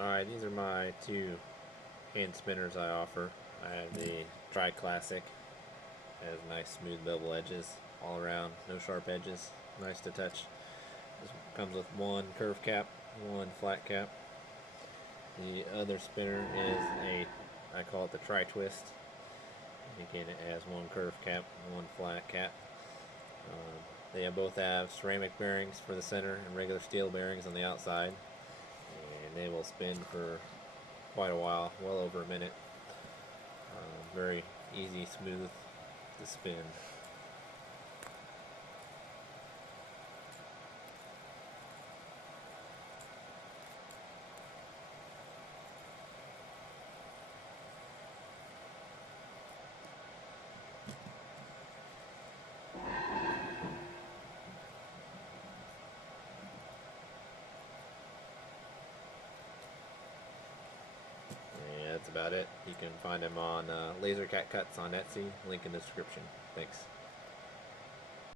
Alright, these are my two hand spinners I offer. I have the Tri Classic. Has nice smooth bevel edges all around, no sharp edges, nice to touch. This comes with one curve cap, one flat cap. The other spinner is I call it the Tri Twist. Again, it has one curve cap and one flat cap. They both have ceramic bearings for the center and regular steel bearings on the outside, and they will spin for quite a while, well over a minute. Very easy, smooth to spin. Yeah, that's about it. You can find them on Laser Cat Cuts on Etsy, link in the description. Thanks.